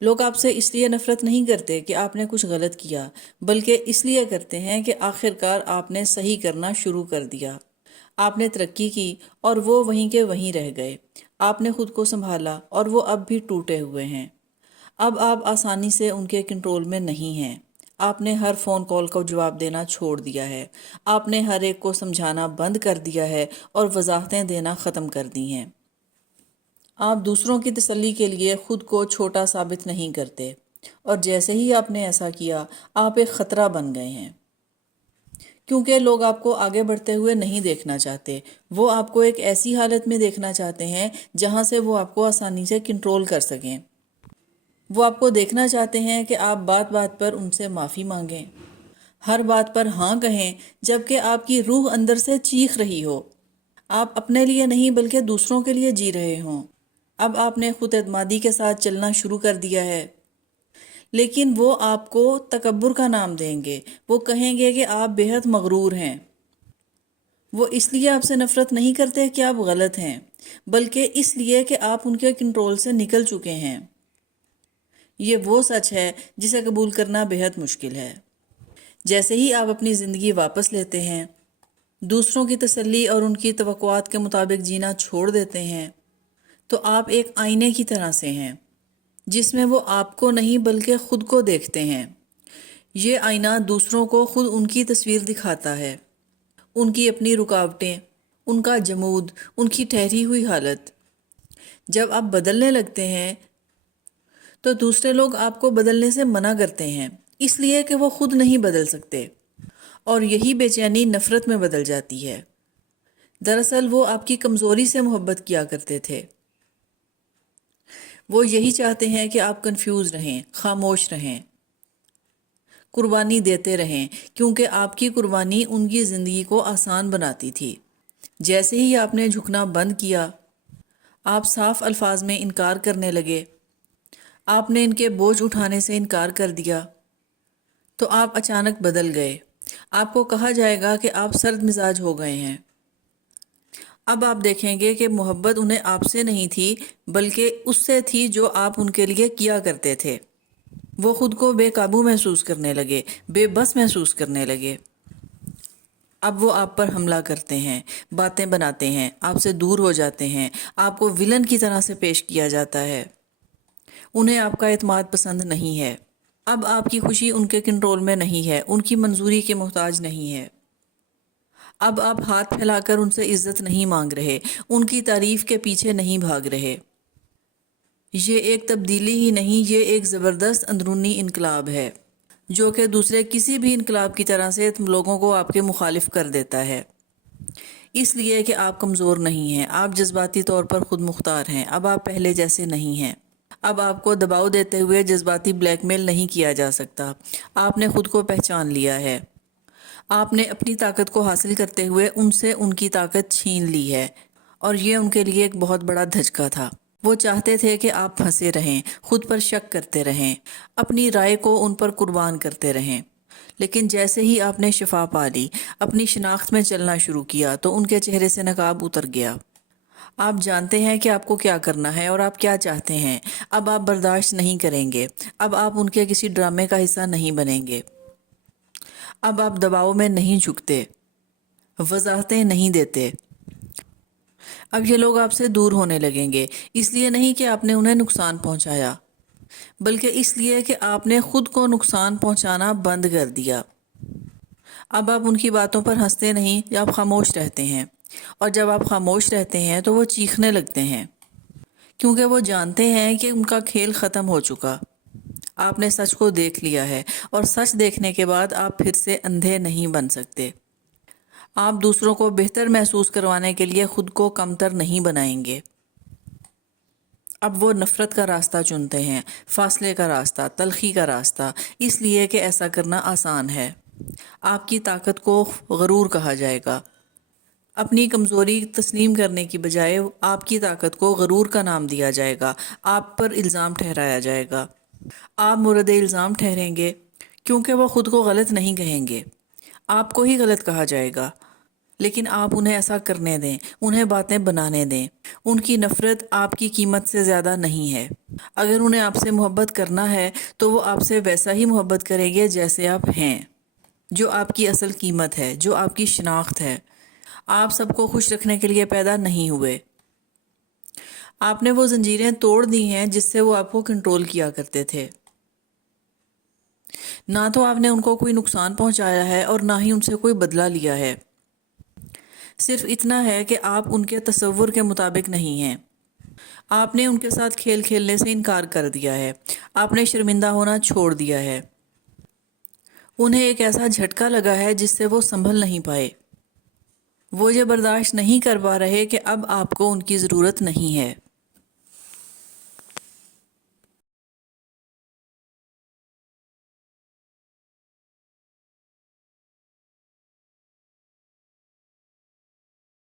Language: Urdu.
لوگ آپ سے اس لیے نفرت نہیں کرتے کہ آپ نے کچھ غلط کیا، بلکہ اس لیے کرتے ہیں کہ آخرکار آپ نے صحیح کرنا شروع کر دیا۔ آپ نے ترقی کی اور وہ وہیں کے وہیں رہ گئے۔ آپ نے خود کو سنبھالا اور وہ اب بھی ٹوٹے ہوئے ہیں۔ اب آپ آسانی سے ان کے کنٹرول میں نہیں ہیں۔ آپ نے ہر فون کال کو جواب دینا چھوڑ دیا ہے۔ آپ نے ہر ایک کو سمجھانا بند کر دیا ہے اور وضاحتیں دینا ختم کر دی ہیں۔ آپ دوسروں کی تسلی کے لیے خود کو چھوٹا ثابت نہیں کرتے، اور جیسے ہی آپ نے ایسا کیا، آپ ایک خطرہ بن گئے ہیں، کیونکہ لوگ آپ کو آگے بڑھتے ہوئے نہیں دیکھنا چاہتے۔ وہ آپ کو ایک ایسی حالت میں دیکھنا چاہتے ہیں جہاں سے وہ آپ کو آسانی سے کنٹرول کر سکیں۔ وہ آپ کو دیکھنا چاہتے ہیں کہ آپ بات بات پر ان سے معافی مانگیں، ہر بات پر ہاں کہیں، جبکہ آپ کی روح اندر سے چیخ رہی ہو۔ آپ اپنے لیے نہیں بلکہ دوسروں کے لیے جی رہے ہوں۔ اب آپ نے خود اعتمادی کے ساتھ چلنا شروع کر دیا ہے، لیکن وہ آپ کو تکبر کا نام دیں گے۔ وہ کہیں گے کہ آپ بے حد مغرور ہیں۔ وہ اس لیے آپ سے نفرت نہیں کرتے کہ آپ غلط ہیں، بلکہ اس لیے کہ آپ ان کے کنٹرول سے نکل چکے ہیں۔ یہ وہ سچ ہے جسے قبول کرنا بے حد مشکل ہے۔ جیسے ہی آپ اپنی زندگی واپس لیتے ہیں، دوسروں کی تسلی اور ان کی توقعات کے مطابق جینا چھوڑ دیتے ہیں، تو آپ ایک آئینے کی طرح سے ہیں جس میں وہ آپ کو نہیں بلکہ خود کو دیکھتے ہیں۔ یہ آئینہ دوسروں کو خود ان کی تصویر دکھاتا ہے، ان کی اپنی رکاوٹیں، ان کا جمود، ان کی ٹھہری ہوئی حالت۔ جب آپ بدلنے لگتے ہیں تو دوسرے لوگ آپ کو بدلنے سے منع کرتے ہیں، اس لیے کہ وہ خود نہیں بدل سکتے، اور یہی بے چینی نفرت میں بدل جاتی ہے۔ دراصل وہ آپ کی کمزوری سے محبت کیا کرتے تھے۔ وہ یہی چاہتے ہیں کہ آپ کنفیوز رہیں، خاموش رہیں، قربانی دیتے رہیں، کیونکہ آپ کی قربانی ان کی زندگی کو آسان بناتی تھی۔ جیسے ہی آپ نے جھکنا بند کیا، آپ صاف الفاظ میں انکار کرنے لگے، آپ نے ان کے بوجھ اٹھانے سے انکار کر دیا، تو آپ اچانک بدل گئے۔ آپ کو کہا جائے گا کہ آپ سرد مزاج ہو گئے ہیں۔ اب آپ دیکھیں گے کہ محبت انہیں آپ سے نہیں تھی، بلکہ اس سے تھی جو آپ ان کے لیے کیا کرتے تھے۔ وہ خود کو بے قابو محسوس کرنے لگے، بے بس محسوس کرنے لگے۔ اب وہ آپ پر حملہ کرتے ہیں، باتیں بناتے ہیں، آپ سے دور ہو جاتے ہیں، آپ کو ولن کی طرح سے پیش کیا جاتا ہے۔ انہیں آپ کا اعتماد پسند نہیں ہے۔ اب آپ کی خوشی ان کے کنٹرول میں نہیں ہے، ان کی منظوری کے محتاج نہیں ہے۔ اب آپ ہاتھ پھیلا کر ان سے عزت نہیں مانگ رہے، ان کی تعریف کے پیچھے نہیں بھاگ رہے۔ یہ ایک تبدیلی ہی نہیں، یہ ایک زبردست اندرونی انقلاب ہے، جو کہ دوسرے کسی بھی انقلاب کی طرح سے تم لوگوں کو آپ کے مخالف کر دیتا ہے۔ اس لیے کہ آپ کمزور نہیں ہیں، آپ جذباتی طور پر خود مختار ہیں۔ اب آپ پہلے جیسے نہیں ہیں۔ اب آپ کو دباؤ دیتے ہوئے جذباتی بلیک میل نہیں کیا جا سکتا۔ آپ نے خود کو پہچان لیا ہے۔ آپ نے اپنی طاقت کو حاصل کرتے ہوئے ان سے ان کی طاقت چھین لی ہے، اور یہ ان کے لیے ایک بہت بڑا دھچکا تھا۔ وہ چاہتے تھے کہ آپ پھنسے رہیں، خود پر شک کرتے رہیں، اپنی رائے کو ان پر قربان کرتے رہیں۔ لیکن جیسے ہی آپ نے شفا پا لی، اپنی شناخت میں چلنا شروع کیا، تو ان کے چہرے سے نقاب اتر گیا۔ آپ جانتے ہیں کہ آپ کو کیا کرنا ہے اور آپ کیا چاہتے ہیں۔ اب آپ برداشت نہیں کریں گے۔ اب آپ ان کے کسی ڈرامے کا حصہ نہیں بنیں گے۔ اب آپ دباؤ میں نہیں جھکتے، وضاحتیں نہیں دیتے۔ اب یہ لوگ آپ سے دور ہونے لگیں گے، اس لیے نہیں کہ آپ نے انہیں نقصان پہنچایا، بلکہ اس لیے کہ آپ نے خود کو نقصان پہنچانا بند کر دیا۔ اب آپ ان کی باتوں پر ہنستے نہیں، آپ خاموش رہتے ہیں، اور جب آپ خاموش رہتے ہیں تو وہ چیخنے لگتے ہیں، کیونکہ وہ جانتے ہیں کہ ان کا کھیل ختم ہو چکا۔ آپ نے سچ کو دیکھ لیا ہے، اور سچ دیکھنے کے بعد آپ پھر سے اندھے نہیں بن سکتے۔ آپ دوسروں کو بہتر محسوس کروانے کے لیے خود کو کمتر نہیں بنائیں گے۔ اب وہ نفرت کا راستہ چنتے ہیں، فاصلے کا راستہ، تلخی کا راستہ، اس لیے کہ ایسا کرنا آسان ہے۔ آپ کی طاقت کو غرور کہا جائے گا۔ اپنی کمزوری تسلیم کرنے کی بجائے آپ کی طاقت کو غرور کا نام دیا جائے گا، آپ پر الزام ٹھہرایا جائے گا۔ آپ مورد الزام ٹھہریں گے، کیونکہ وہ خود کو غلط نہیں کہیں گے، آپ کو ہی غلط کہا جائے گا۔ لیکن آپ انہیں ایسا کرنے دیں، انہیں باتیں بنانے دیں۔ ان کی نفرت آپ کی قیمت سے زیادہ نہیں ہے۔ اگر انہیں آپ سے محبت کرنا ہے تو وہ آپ سے ویسا ہی محبت کریں گے جیسے آپ ہیں، جو آپ کی اصل قیمت ہے، جو آپ کی شناخت ہے۔ آپ سب کو خوش رکھنے کے لیے پیدا نہیں ہوئے۔ آپ نے وہ زنجیریں توڑ دی ہیں جس سے وہ آپ کو کنٹرول کیا کرتے تھے۔ نہ تو آپ نے ان کو کوئی نقصان پہنچایا ہے اور نہ ہی ان سے کوئی بدلہ لیا ہے۔ صرف اتنا ہے کہ آپ ان کے تصور کے مطابق نہیں ہیں۔ آپ نے ان کے ساتھ کھیل کھیلنے سے انکار کر دیا ہے۔ آپ نے شرمندہ ہونا چھوڑ دیا ہے۔ انہیں ایک ایسا جھٹکا لگا ہے جس سے وہ سنبھل نہیں پائے۔ وہ یہ برداشت نہیں کر پا رہے کہ اب آپ کو ان کی ضرورت نہیں ہے۔